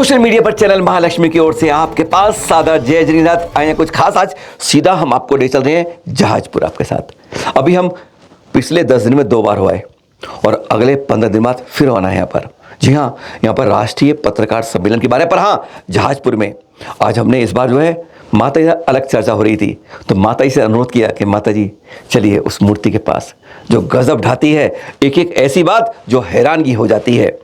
Social media पर channel Mahalakshmi की ओर से आपके पास सादा जय जगन्नाथ आए हैं कुछ खास। आज सीधा हम आपको ले चल रहे हैं जहाजपुर आपके साथ। अभी हम पिछले 10 दिन में 2 बार हुआ है और अगले 15 दिन बाद फिर आना है यहाँ पर। जी हाँ, यहाँ पर राष्ट्रीय पत्रकार सम्मेलन के बारे पर। हाँ, जहाजपुर में आज हमने इस बार जो है माता जी से अलग चर्चा हो रही थी, तो माता जी से अनुरोध किया कि माता जी चलिए उस मूर्ति के पास जो गजब ढाती है, एक एक ऐसी बात जो हैरानगी हो जाती है।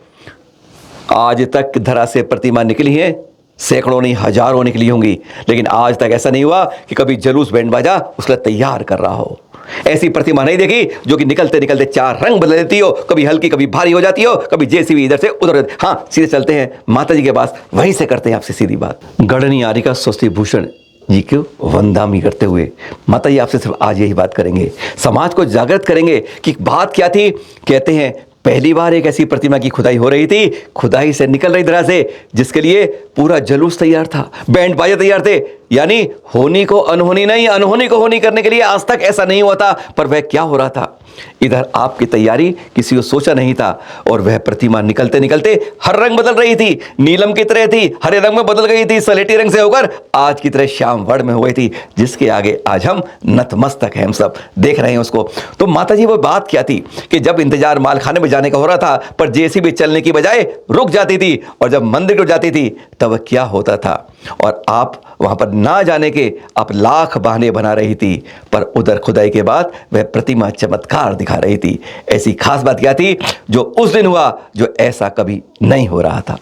आज तक धरा से प्रतिमा निकली है, सैकड़ों नहीं हजारों निकली होंगी, लेकिन आज तक ऐसा नहीं हुआ कि कभी जुलूस बैंड बाजा उसका तैयार कर रहा हो। ऐसी प्रतिमा नहीं देखी जो कि निकलते निकलते 4 रंग बदल देती हो, कभी हल्की कभी भारी हो जाती हो, कभी जेसीबी इधर से उधर। हाँ, सीधे चलते हैं माता जी के पास, वहीं से करते हैं आपसे सीधी बात। गढ़नी आरिका स्वस्ति भूषण जी को वंदामी करते हुए माता जी आपसे सिर्फ आज यही बात करेंगे, समाज को जागृत करेंगे कि बात क्या थी। कहते हैं पहली बार एक ऐसी प्रतिमा की खुदाई हो रही थी, खुदाई से निकल रही तरह से, जिसके लिए पूरा जुलूस तैयार था, बैंड बाजे तैयार थे। यानी होनी को अनहोनी नहीं, अनहोनी को होनी करने के लिए आज तक ऐसा नहीं हुआ था। पर वह क्या हो रहा था, इधर आपकी तैयारी किसी को सोचा नहीं था, और वह प्रतिमा निकलते निकलते हर रंग बदल रही थी। नीलम की तरह थी, हरे रंग में बदल गई थी, सलेटी रंग से होकर आज की तरह श्याम वर्ण में हो गई थी, जिसके आगे आज हम नतमस्तक हैं। हम सब देख रहे हैं उसको। तो माता जी वो बात क्या थी कि जब इंतजार मालखाने में जाने का हो रहा था, पर जेसीबी चलने की बजाय रुक जाती थी, और जब मंदिर को जाती थी तब क्या होता था, और आप वहां पर ना जाने के आप लाख बहाने बना रही थी, पर उधर खुदाई के बाद वह प्रतिमा चमत्कार दिखा रही थी। ऐसी खास बात क्या थी जो उस दिन हुआ, जो ऐसा कभी नहीं हो रहा था।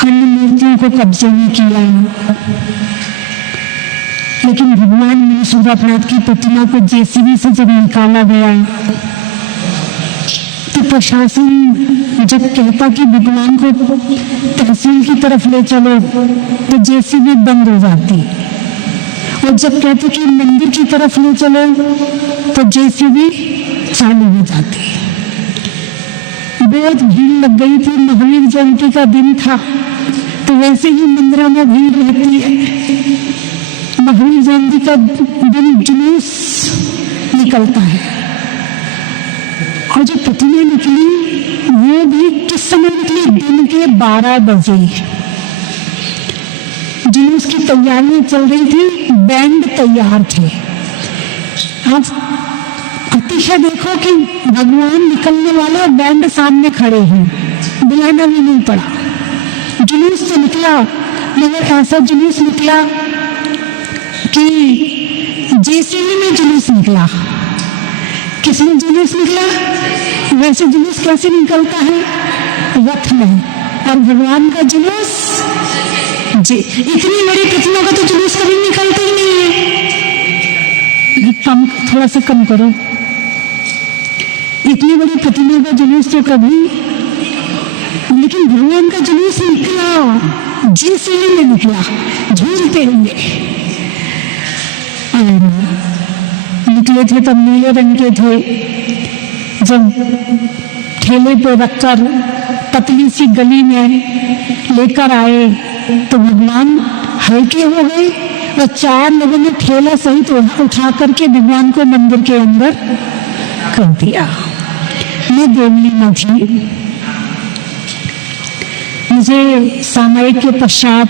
हमने मूर्तियों को कब्जे में किया, लेकिन भगवान मनुष्यनाथ की प्रतिमा को जेसीबी से जब निकाला गया तो प्रशासन जब कहता कि भगवान को तहसील की तरफ ले चलो तो जेसीबी बंद हो जाती, और जब कहते कि मंदिर की तरफ ले चलो तो जेसीबी चालू हो जाती। बहुत भीड़ लग गई थी, महावीर जयंती का दिन था, तो वैसे ही मंदिरों में भीड़ रहती है। महावीर जयंती का दिन जुलूस निकलता है, और जो प्रतिमा निकली वो भी किस समय निकली, दिन के 12 बजे। जुलूस की तैयारियां चल रही थी, बैंड तैयार थे। आज अतिशय देखो कि भगवान निकलने वाले और बैंड सामने खड़े हैं, बुलाना भी नहीं पड़ा। जुलूस तो निकला, मगर ऐसा जुलूस निकला कि जेसीबी में जुलूस निकला। किसमें जुलूस निकला? वैसे जुलूस कैसे निकलता है, रथ में, और भगवान का जुलूस जी इतनी बड़ी प्रतिमा का तो जुलूस कभी निकलता ही नहीं है। कम, थोड़ा सा कम करो। इतनी बड़ी प्रतिमा का जुलूस तो कभी, लेकिन भगवान का जुलूस निकला, जेसीबी में निकला, झूलते हुए निकले थे। तब नीले रंग के थे। जब ठेले पे रखकर पतली सी गली में लेकर आए तो भगवान हल्के हो गए, और 4 लोगों ने ठेला सहित उठा करके भगवान को मंदिर के अंदर कर दिया। मैं देवली में थी। मुझे सामयिक के पश्चात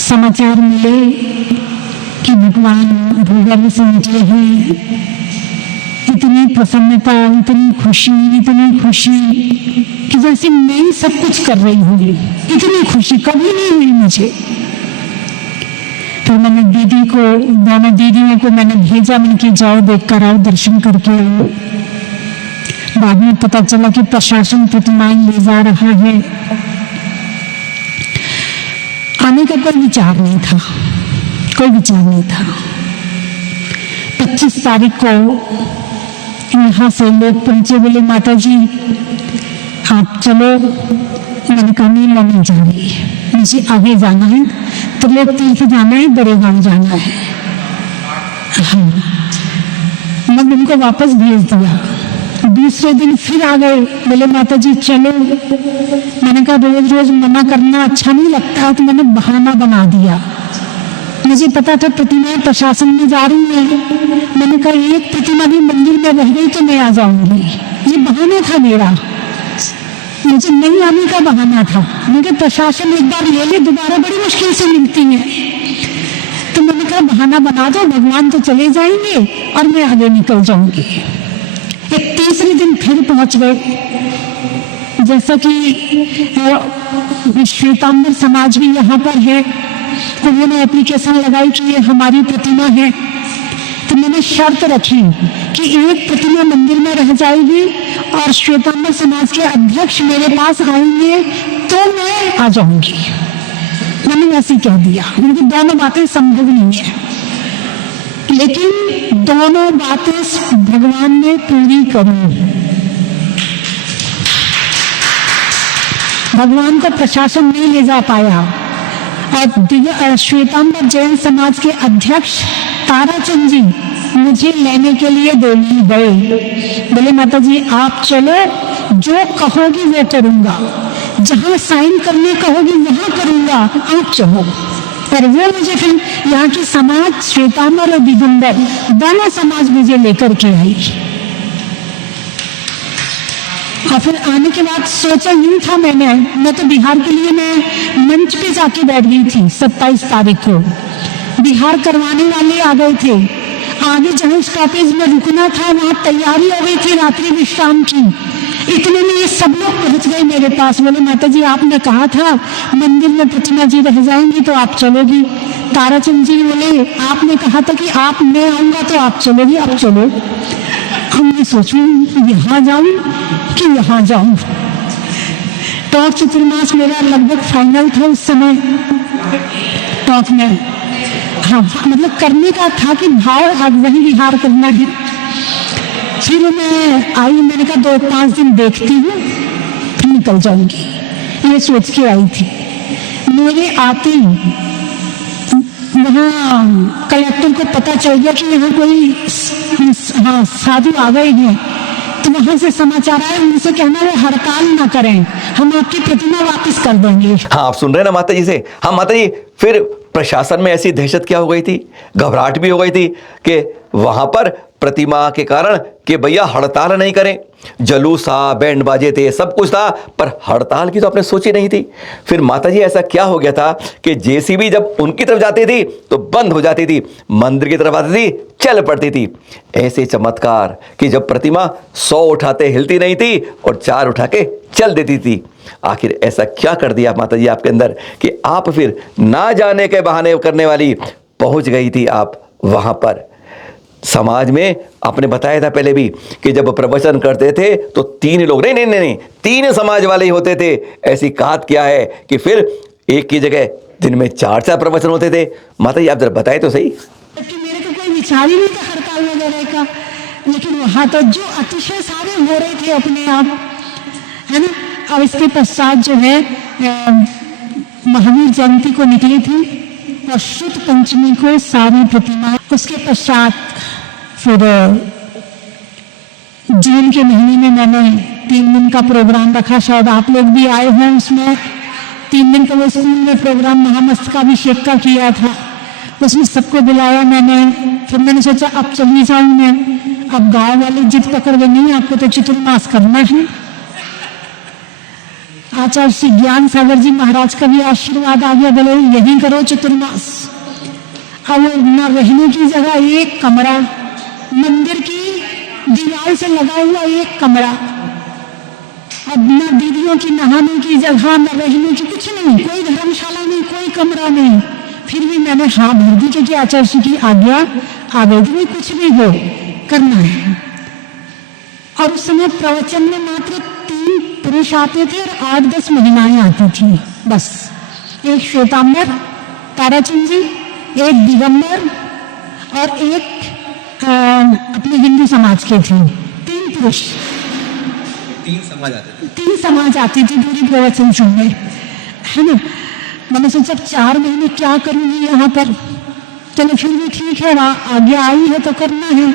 समाचार मिले कि भगवान भूगर्भ से निकले हैं। इतनी प्रसन्नता, इतनी खुशी कि जैसे मैं सब कुछ कर रही हूँ। इतनी खुशी कभी नहीं हुई मुझे। तो मैंने दोनों दीदियों को मैंने भेजा, मैंने कि जाओ देख कर आओ, दर्शन करके आओ। बाद में पता चला कि प्रशासन प्रतिमाएं ले जा रहा है। आने का कोई विचार नहीं था। 25 तारीख को यहाँ से लोग पहुंचे, बोले माता जी आप चलो। मैंने कहा नहीं, मैं नहीं जा रही, मुझे आगे जाना है, तो लोग तीर्थ जाना है, बड़े गांव जाना है। हाँ, मैं उनको वापस भेज दिया। दूसरे दिन फिर आ गए, बोले माता जी चलो। मैंने कहा रोज रोज मना करना अच्छा नहीं लगता, तो मैंने बहाना बना दिया। मुझे पता था प्रतिमा प्रशासन में जा रही है। मैंने कहा एक प्रतिमा भी मंदिर में रह गई तो मैं आ जाऊंगी, ये बहाना था मेरा। मुझे नहीं आने का बहाना था। मैंने कहा प्रशासन एक बार ले ले, दोबारा बड़ी मुश्किल से मिलती है। तो मैंने कहा बहाना बना दो, भगवान तो चले जाएंगे और मैं आगे निकल जाऊंगी। एक तीसरे दिन फिर पहुंच गए। जैसा कि श्वेतांबर समाज भी यहाँ पर है, उन्होंने एप्लीकेशन लगाई कि ये हमारी प्रतिमा है। तो मैंने शर्त रखी कि एक प्रतिमा मंदिर में रह जाएगी और श्वेतांबर समाज के अध्यक्ष मेरे पास आएंगे तो मैं आ जाऊंगी। मैंने ऐसे कह दिया, क्योंकि दोनों बातें संभव नहीं है, लेकिन दोनों बातें भगवान ने पूरी करी। भगवान को प्रशासन नहीं ले जा पाया और श्वेतांबर जैन समाज के अध्यक्ष ताराचंद जी मुझे लेने के लिए दिल्ली गए। बोले माता जी आप चलो, जो कहोगी वो करूंगा, जहां साइन करने कहोगी वहां करूंगा, आप चलो। पर वो मुझे फिर यहाँ की समाज श्वेतांबर और दिगंबर दोनों समाज मुझे लेकर के आई। और फिर आने के बाद सोचा यूं था, मैं तो बिहार के लिए मैं मंच पे जाके बैठ गई थी। 27 तारीख को बिहार करवाने वाले आ गए थे। आगे जहां स्टॉपेज में रुकना था वहां तैयारी हो गई थी रात्रि विश्राम की। इतने में ये सब लोग पहुंच गए मेरे पास। बोले माता जी आपने कहा था मंदिर में प्रतिमा जी रह जाएंगी तो आप चलोगी। ताराचंद जी बोले आपने कहा था कि आप मैं आऊंगा तो आप चलोगी, आप चलो। हमने सोचू यहाँ जाऊं कि यहाँ जाऊं। टॉक चतुर्मास मेरा लगभग फाइनल था उस समय टॉक में। हाँ मतलब करने का था कि भाव आज वही विहार करना है। फिर मैं आई, मैंने कहा 2-5 दिन देखती हूँ फिर निकल जाऊंगी, ये सोच के आई थी। मेरे आते वहाँ कलेक्टर को पता चल गया कि यहाँ कोई साधु आ गए हैं। तो वहां से समाचार आए, उनसे कहना वो हड़ताल ना करें, हम आपकी प्रतिमा वापस कर देंगे। हाँ आप सुन रहे हैं ना माता जी से। हाँ माता जी, फिर प्रशासन में ऐसी दहशत क्या हो गई थी, घबराहट भी हो गई थी कि वहां पर प्रतिमा के कारण कि भैया हड़ताल नहीं करें। जलूस था, बैंड बाजे थे, सब कुछ था, पर हड़ताल की तो आपने सोची नहीं थी। फिर माता जी ऐसा क्या हो गया था कि जेसीबी जब उनकी तरफ जाती थी तो बंद हो जाती थी, मंदिर की तरफ आती थी चल पड़ती थी। ऐसे चमत्कार कि जब प्रतिमा 100 उठाते हिलती नहीं थी और 4 उठा के चल देती थी। आखिर ऐसा क्या कर दिया माता जी आपके अंदर कि आप फिर ना जाने के बहाने करने वाली पहुंच गई थी आप वहां पर। समाज में आपने बताया था पहले भी कि जब प्रवचन करते थे तो 3 लोग नहीं 3 समाज वाले ही होते थे। ऐसी कहावत क्या है कि फिर एक की जगह दिन में 4 प्रवचन होते थे। माता जी आप जरा बताए तो सही। मेरे को कोई विचार ही नहीं था हड़ताल वगैरह का, लेकिन वहां तो जो अतिशय सारे हो रहे थे अपने आप, है ना। अब इसके पश्चात जो है महावीर जयंती को निकली थी और शुद्ध पंचमी को सारी प्रतिमा। उसके पश्चात फिर जून के महीने में मैंने 3 दिन का प्रोग्राम रखा, शायद आप लोग भी आए हों उसमें। 3 दिन का वो स्कूल में प्रोग्राम महामस्तकाभिषेक का किया था, उसमें सबको बुलाया मैंने। फिर मैंने सोचा अब चली जाऊं मैं, अब गांव वाले जिद पकड़ गए, नहीं आपको तो चतुर्मास करना है। आचार्य श्री ज्ञान सागर जी महाराज का भी आशीर्वाद आ गया, बोले यही करो चतुर्मास। अब न रहने की जगह, एक कमरा, मंदिर की दीवार से लगा हुआ एक कमरा, अब न दीदियों की नहाने की जगह, न रहने की, कुछ नहीं, कोई धर्मशाला नहीं, कोई कमरा नहीं। फिर भी मैंने हाँ भर दी क्योंकि आचार्य जी की आज्ञा आ गई थी, कुछ भी हो करना है। और उस समय प्रवचन में मात्र 3 पुरुष आते थे और 8-10 महिलाएं आती थी बस। एक श्वेतांबर ताराचंद जी, एक दिगंबर और एक अपने हिंदू समाज के थे। 3 पुरुष, 3 समाज आती थी पूरी प्रवचन सुनने, है ना। मैंने सोचा 4 महीने क्या करूंगी यहाँ पर, चलो फिर भी ठीक है, आज्ञा आई है तो करना है।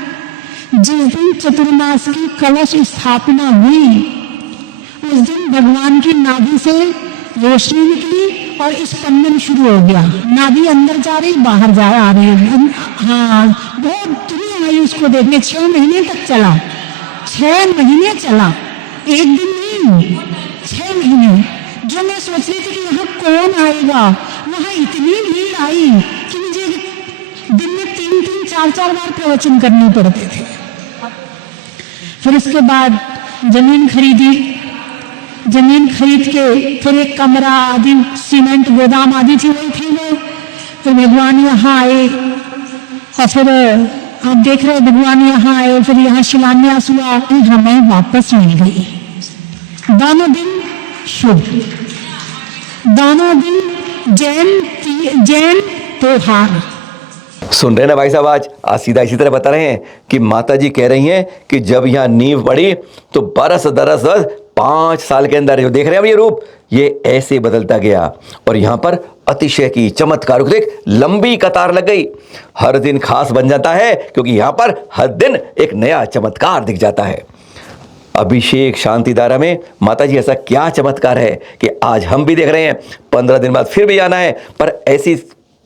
जिस दिन चतुर्मास की कलश स्थापना हुई उस दिन भगवान की नाभि से रोशनी निकली और स्पंदन शुरू हो गया। नाभि अंदर जा रही, बाहर जा आ रही है। हाँ बहुत दुनिया आई उसको देखने। 6 महीने तक चला, 6 महीने चला, एक दिन नहीं, 6 महीने जो मैं सोच रही थी कि यहाँ कौन आएगा, वहाँ इतनी भीड़ आई कि मुझे दिन में 3-3, 4-4 बार प्रवचन करने पड़ते थे। फिर उसके बाद जमीन खरीदी, जमीन खरीद के फिर एक कमरा आदि, सीमेंट गोदाम आदि थी, वही थी वो। फिर भगवान यहाँ आए और फिर आप देख रहे भगवान यहाँ आए, फिर यहाँ शिलान्यास हुआ, हमें वापस मिल गई। दोनों दिन शुभ, दोनों दिन जैन त्योहार। सुन रहे ना भाई साहब, आज सीधा इसी तरह बता रहे हैं कि माता जी कह रही हैं कि जब यहाँ नींव पड़ी तो बरस दरस 5 साल के अंदर, जो देख रहे हैं अब ये रूप, ये ऐसे बदलता गया। और यहाँ पर अतिशय की चमत्कार, देख लंबी कतार लग गई। हर दिन खास बन जाता है क्योंकि यहाँ पर हर दिन एक नया चमत्कार दिख जाता है। अभिषेक शांतिधारा में माता जी ऐसा क्या चमत्कार है कि आज हम भी देख रहे हैं, 15 दिन बाद फिर भी आना है, पर ऐसी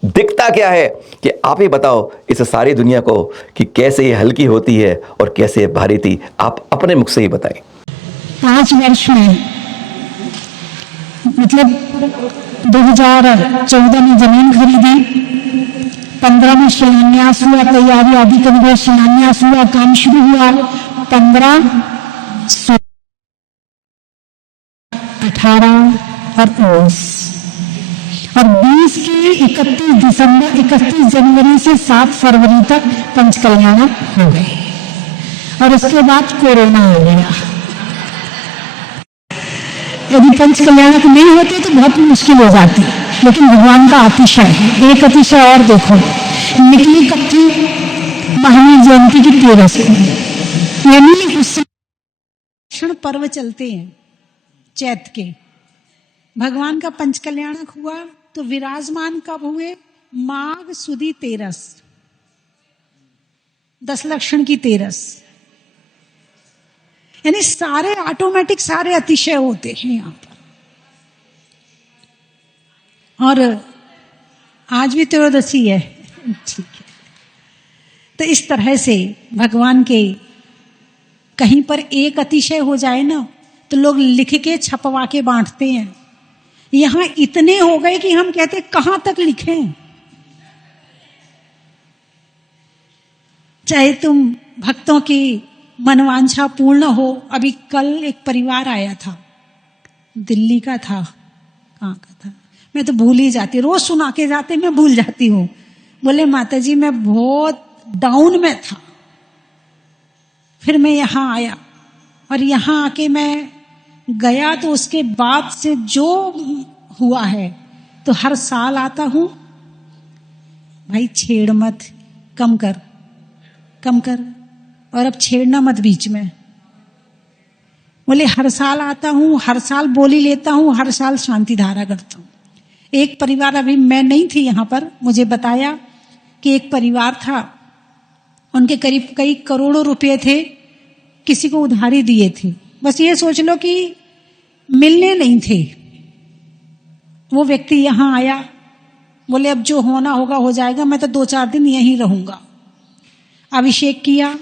दिखता क्या है कि आप ही बताओ इस सारी दुनिया को कि कैसे ये हल्की होती है और कैसे ये भारी थी। आप अपने मुख से ही बताएं। 5 वर्ष में, मतलब 2014 में जमीन खरीदी, 15 में शिलान्यास हुआ, तैयारी आदि करके शिलान्यास हुआ, काम शुरू हुआ। 15, 16, 18 और 19 और 20 की 31 जनवरी से 7 फरवरी तक पंचकल्याण हो गए और उसके बाद कोरोना आ गया। यदि पंचकल्याणक नहीं होते तो बहुत मुश्किल हो जाती, लेकिन भगवान का अतिशय है। एक अतिशय और देखो, निकली कब थी? महावीर जयंती की 13 को, यानी उस क्षण पर्व चलते हैं चैत के। भगवान का पंचकल्याणक हुआ तो विराजमान कब हुए? माघ सुदी 13, 10 लक्षण की 13, यानी सारे ऑटोमेटिक सारे अतिशय होते हैं यहां पर। और आज भी त्रयोदशी है, ठीक है। तो इस तरह से भगवान के कहीं पर एक अतिशय हो जाए ना तो लोग लिख के छपवा के बांटते हैं। यहां इतने हो गए कि हम कहते कहां तक लिखें। चाहे तुम भक्तों की मनवांछा पूर्ण हो। अभी कल एक परिवार आया था, दिल्ली का था, कहाँ का था मैं तो भूल ही जाती, रोज सुना के जाते मैं भूल जाती हूँ। बोले माता जी मैं बहुत डाउन में था, फिर मैं यहाँ आया और यहाँ आके मैं गया तो उसके बाद से जो हुआ है तो हर साल आता हूँ। भाई छेड़ मत, कम कर कम कर, और अब छेड़ना मत बीच में। बोले हर साल आता हूँ, हर साल बोली लेता हूँ, हर साल शांति धारा करता हूँ। एक परिवार, अभी मैं नहीं थी यहाँ पर, मुझे बताया कि एक परिवार था, उनके करीब कई करोड़ों रुपए थे, किसी को उधारी दिए थे, बस ये सोच लो कि मिलने नहीं थे। वो व्यक्ति यहाँ आया, बोले अब जो होना होगा हो जाएगा, मैं तो 2-4 दिन यहीं रहूंगा। अभिषेक किया,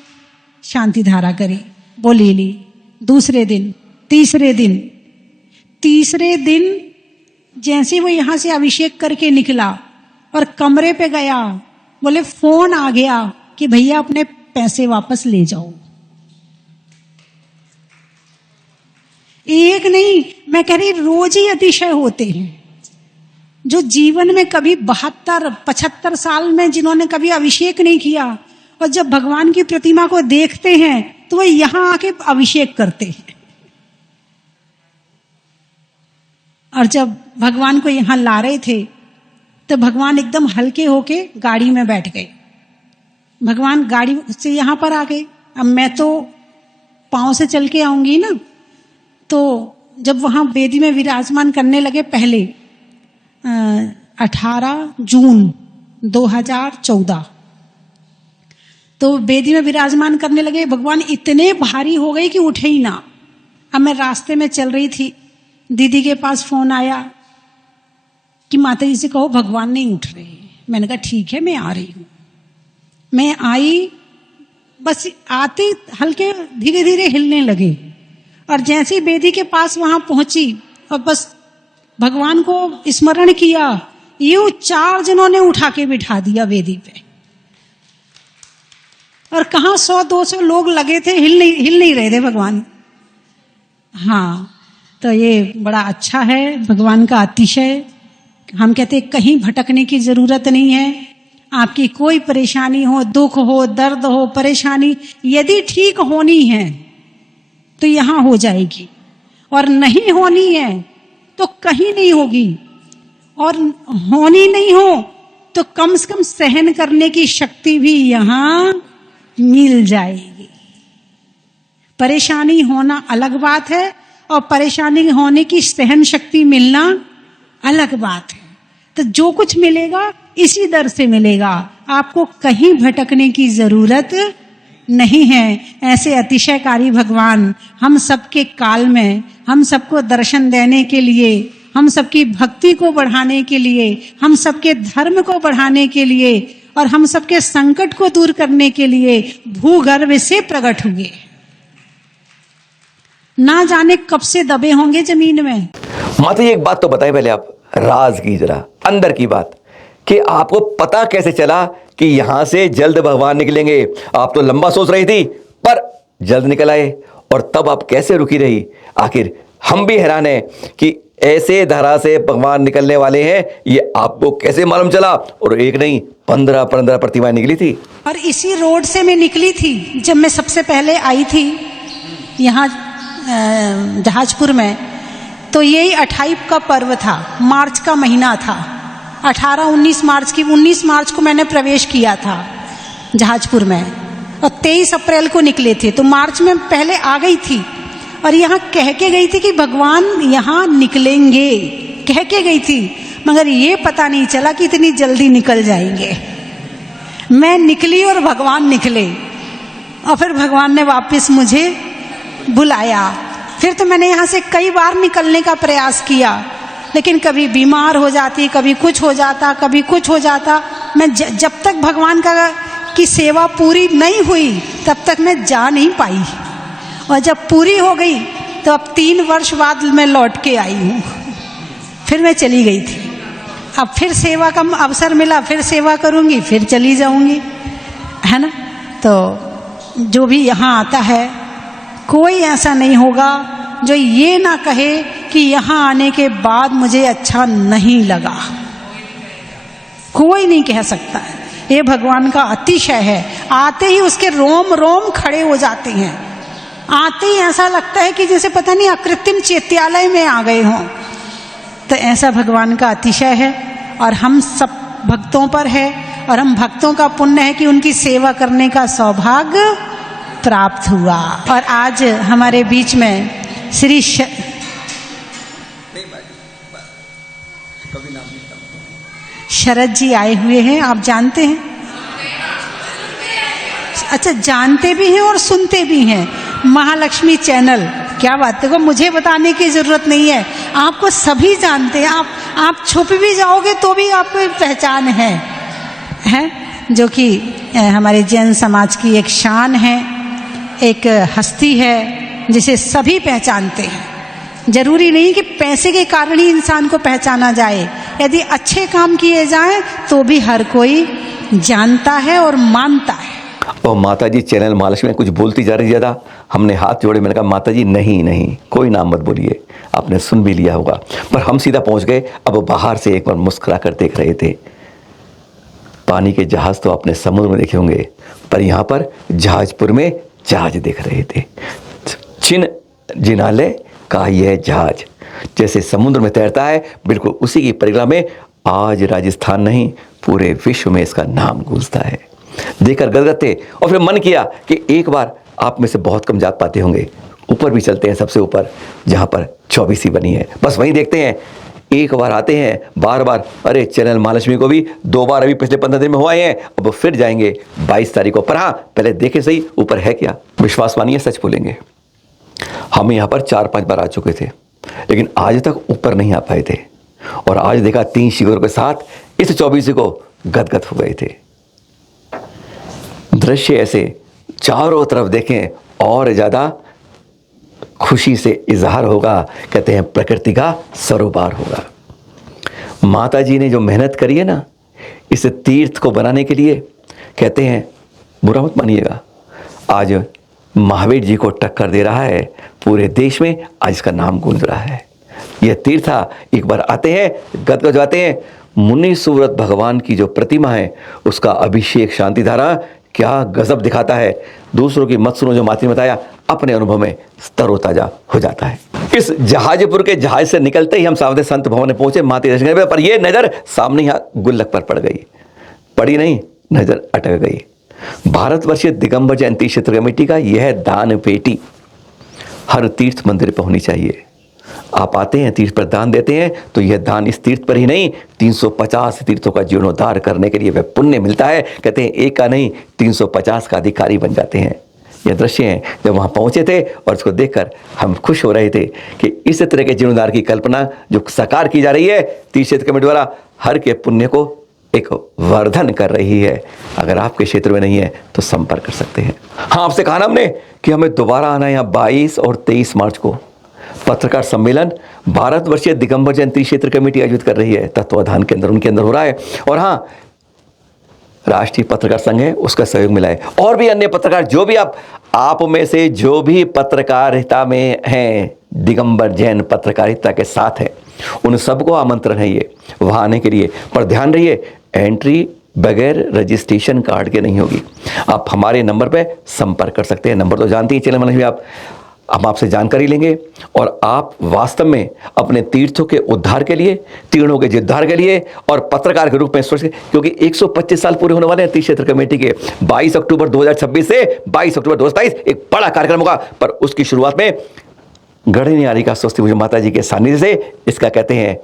शांति धारा करी, बोली ली। दूसरे दिन, तीसरे दिन जैसे वो यहां से अभिषेक करके निकला और कमरे पे गया, बोले फोन आ गया कि भैया अपने पैसे वापस ले जाओ। एक नहीं, मैं कह रही रोज ही अतिशय होते हैं। जो जीवन में कभी 72-75 साल में जिन्होंने कभी अभिषेक नहीं किया और जब भगवान की प्रतिमा को देखते हैं तो वो यहां आके अभिषेक करते हैं। और जब भगवान को यहां ला रहे थे तो भगवान एकदम हल्के होके गाड़ी में बैठ गए। भगवान गाड़ी से यहां पर आ गए। अब मैं तो पांव से चल के आऊंगी ना, तो जब वहां वेदी में विराजमान करने लगे, पहले 18 जून 2014 तो वेदी में विराजमान करने लगे। भगवान इतने भारी हो गए कि उठे ही ना। अब मैं रास्ते में चल रही थी, दीदी के पास फोन आया कि माता जी से कहो भगवान नहीं उठ रहे। मैंने कहा ठीक है, मैं आ रही हूं। मैं आई, बस आते हल्के धीरे धीरे हिलने लगे और जैसी वेदी के पास वहां पहुंची और बस भगवान को स्मरण किया, यूं 4 जनों ने उठा के बिठा दिया वेदी पे। और कहां 100-200 लोग लगे थे, हिल नहीं रहे थे भगवान। हाँ, तो ये बड़ा अच्छा है भगवान का अतिशय। हम कहते कहीं भटकने की जरूरत नहीं है। आपकी कोई परेशानी हो, दुख हो, दर्द हो, परेशानी यदि ठीक होनी है तो यहां हो जाएगी, और नहीं होनी है तो कहीं नहीं होगी, और होनी नहीं हो तो कम से कम सहन करने की शक्ति भी यहां मिल जाएगी। परेशानी होना अलग बात है और परेशानी होने की सहन शक्ति मिलना अलग बात है। तो जो कुछ मिलेगा इसी दर से मिलेगा, आपको कहीं भटकने की जरूरत नहीं है। ऐसे अतिशयकारी भगवान हम सबके काल में, हम सबको दर्शन देने के लिए, हम सबकी भक्ति को बढ़ाने के लिए, हम सबके धर्म को बढ़ाने के लिए और हम सबके संकट को दूर करने के लिए भूगर्भ से प्रकट हुए। ना जाने कब से दबे होंगे जमीन में। माता जी एक बात तो बताएं पहले आप, राज की जरा अंदर की बात, कि आपको पता कैसे चला कि यहां से जल्द भगवान निकलेंगे? आप तो लंबा सोच रही थी पर जल्द निकल आए, और तब आप कैसे रुकी रही? आखिर हम भी हैरान हैं कि ऐसे धारा से भगवान निकलने वाले हैं, ये आपको कैसे मालूम चला? और एक नहीं 15 प्रतिमाएं निकली थी। और इसी रोड से मैं निकली थी जब मैं सबसे पहले आई थी यहाँ जहाजपुर में। तो यही 28 का पर्व था, मार्च का महीना था, 18-19 मार्च की। 19 मार्च को मैंने प्रवेश किया था जहाजपुर में और 23 अप्रैल को निकले थे। तो मार्च में पहले आ गई थी और यहाँ कह के गई थी कि भगवान यहाँ निकलेंगे, कह के गई थी, मगर ये पता नहीं चला कि इतनी जल्दी निकल जाएंगे। मैं निकली और भगवान निकले, और फिर भगवान ने वापस मुझे बुलाया। फिर तो मैंने यहाँ से कई बार निकलने का प्रयास किया, लेकिन कभी बीमार हो जाती, कभी कुछ हो जाता, कभी कुछ हो जाता। मैं जब तक भगवान की सेवा पूरी नहीं हुई तब तक मैं जा नहीं पाई, और जब पूरी हो गई तो अब 3 वर्ष बाद मैं लौट के आई हूँ। फिर मैं चली गई थी, अब फिर सेवा का अवसर मिला, फिर सेवा करूँगी, फिर चली जाऊँगी, है ना। तो जो भी यहाँ आता है, कोई ऐसा नहीं होगा जो ये ना कहे कि यहाँ आने के बाद मुझे अच्छा नहीं लगा। कोई नहीं कह सकता है। ये भगवान का अतिशय है। आते ही उसके रोम रोम खड़े हो जाते हैं, आते ही ऐसा लगता है कि जैसे पता नहीं अकृत्रिम चैत्यालय में आ गए हों। तो ऐसा भगवान का अतिशय है, और हम सब भक्तों पर है, और हम भक्तों का पुण्य है कि उनकी सेवा करने का सौभाग्य प्राप्त हुआ। और आज हमारे बीच में श्री शरद जी आए हुए हैं। आप जानते हैं? अच्छा, जानते भी हैं और सुनते भी हैं। महालक्ष्मी चैनल, क्या बात। देखो, मुझे बताने की जरूरत नहीं है, आपको सभी जानते हैं। आप छुप भी जाओगे तो भी आपको पहचान है जो कि हमारे जैन समाज की एक शान है, एक हस्ती है जिसे सभी पहचानते हैं। जरूरी नहीं कि पैसे के कारण ही इंसान को पहचाना जाए, यदि अच्छे काम किए जाएं तो भी हर कोई जानता है और मानता है। और माता जी चैनल महालक्ष्मी में कुछ बोलती जा रही ज़्यादा, हमने हाथ जोड़े, मैंने कहा माता जी नहीं कोई नाम मत बोलिए, आपने सुन भी लिया होगा। पर हम सीधा पहुंच गए। अब बाहर से एक बार मुस्कुरा कर देख रहे थे। पानी के जहाज तो आपने समुद्र में देखे होंगे, पर यहाँ पर जहाजपुर में जहाज देख रहे थे। छिन्न जिनालय का यह जहाज जैसे समुद्र में तैरता है, बिल्कुल उसी की परिक्रमा में आज राजस्थान नहीं पूरे विश्व में इसका नाम गूंजता है। देखकर गदगद थे, और फिर मन किया कि एक बार, आप में से बहुत कम जात पाते होंगे, ऊपर भी चलते हैं, सबसे ऊपर जहाँ पर 24 बनी है, बस वहीं देखते हैं। एक बार आते हैं, बार बार, अरे चैनल महालक्ष्मी को भी 2 बार अभी पिछले 15 दिन में हो आए हैं, अब फिर जाएंगे 22 तारीख को। पर हाँ, पहले देखे सही ऊपर है क्या। विश्वास मानिए, सच बोलेंगे, हम यहाँ पर 4-5 बार आ चुके थे, लेकिन आज तक ऊपर नहीं आ पाए थे। और आज देखा 3 शिविरों के साथ इस 24 को गदगद हो गए थे। दृश्य ऐसे चारों तरफ देखें और ज़्यादा खुशी से इजहार होगा, कहते हैं प्रकृति का सरोबार होगा। माता जी ने जो मेहनत करी है ना इस तीर्थ को बनाने के लिए, कहते हैं बुरा मत मानिएगा, आज महावीर जी को टक्कर दे रहा है पूरे देश में, आज इसका नाम गूंज रहा है। यह तीर्थ एक बार आते हैं, गदगद जाते हैं। मुनि सूरत भगवान की जो प्रतिमा है उसका अभिषेक शांति धारा क्या गजब दिखाता है। दूसरों की मत सुनो जो माती ने बताया, अपने अनुभव में तरोताजा हो जाता है। इस जहाजपुर के जहाज से निकलते ही हम सावधे संत भवन में पहुंचे, माती दर्शन करने पर यह नजर सामने यहाँ गुल्लक पर पड़ गई, पड़ी नहीं, नजर अटक गई। भारतवर्षीय दिगंबर जैन तीर्थ क्षेत्र कमेटी का यह दान पेटी हर तीर्थ मंदिर पर होनी चाहिए। आप आते हैं तीर्थ पर दान देते हैं तो यह दान इस तीर्थ पर ही नहीं 350 तीर्थों का जीर्णोद्धार करने के लिए वह पुण्य मिलता है। कहते हैं एक का नहीं 350 का अधिकारी बन जाते हैं। यह दृश्य हैं जब वहाँ पहुँचे थे और इसको देखकर हम खुश हो रहे थे कि इस तरह के जीर्णोद्धार की कल्पना जो साकार की जा रही है तीर्थ क्षेत्र कमेटी द्वारा, हर के पुण्य को एक वर्धन कर रही है। अगर आपके क्षेत्र में नहीं है तो संपर्क कर सकते हैं। हाँ, आपसे कहा ना हमने कि हमें दोबारा आना है यहाँ 22 और 23 मार्च को पत्रकार सम्मेलन भारतवर्षीय दिगंबर जैन तीर्थ क्षेत्र कमेटी आयोजित कर रही है, तत्वाधान के अंदर उनके अंदर हो रहा है। और हाँ, राष्ट्रीय पत्रकार संघ है उसका सहयोग मिला है, और भी अन्य पत्रकार जो भी आप में से जो भी पत्रकारिता में हैं, दिगंबर जैन पत्रकारिता के साथ हैं, उन सबको आमंत्रण है ये वहाँ आने के लिए। पर ध्यान रहिए, एंट्री बगैर रजिस्ट्रेशन कार्ड के नहीं होगी। आप हमारे नंबर पे संपर्क कर सकते हैं, नंबर तो जानते ही चैनल में नहीं, आप हम आपसे जानकारी लेंगे और आप वास्तव में अपने तीर्थों के उद्धार के लिए, तीर्थों के जीर्णोद्धार के लिए और पत्रकार के रूप में क्योंकि 125 साल पूरे होने वाले हैं तीर्थ क्षेत्र कमेटी के। 22 अक्टूबर 2026 से 22 अक्टूबर 2027 एक बड़ा कार्यक्रम होगा, पर उसकी शुरुआत में गढ़नियारी का स्वस्ति पूजन माता जी के सानिध्य से इसका कहते हैं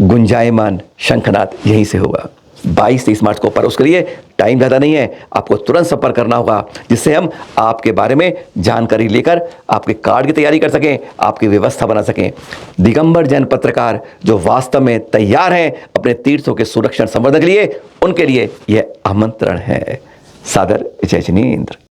गुंजायमान शंखनाद यहीं से होगा 22-23 मार्च को। पर उसके लिए टाइम ज़्यादा नहीं है, आपको तुरंत संपर्क करना होगा जिससे हम आपके बारे में जानकारी लेकर आपके कार्ड की तैयारी कर सकें, आपकी व्यवस्था बना सकें। दिगंबर जैन पत्रकार जो वास्तव में तैयार हैं अपने तीर्थों के सुरक्षण संवर्धन के लिए, उनके लिए यह आमंत्रण है। सादर जय जिनेंद्र।